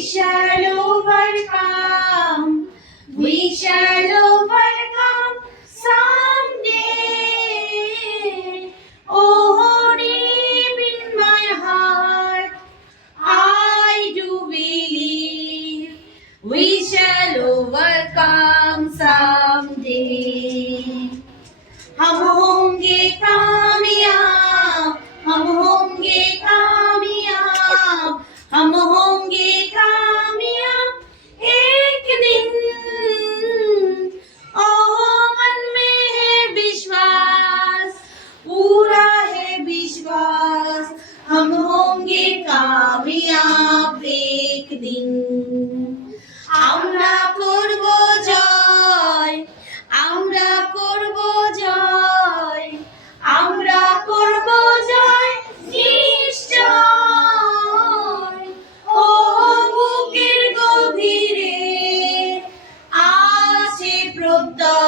shall overcome. We shall overcome someday. Oh, deep in my heart, I do believe we shall overcome someday. हम होंगे कामयाब, हम होंगे कामयाब, हम होंगे कामयाब एक दिन। ओ मन में है विश्वास, पूरा है विश्वास, हम होंगे कामयाब एक दिन। আমরা করব জয়, আমরা করব জয়, আমরা করব জয় নিশ্চয়। ও বুকের গভীরে আছে প্রত্যয়।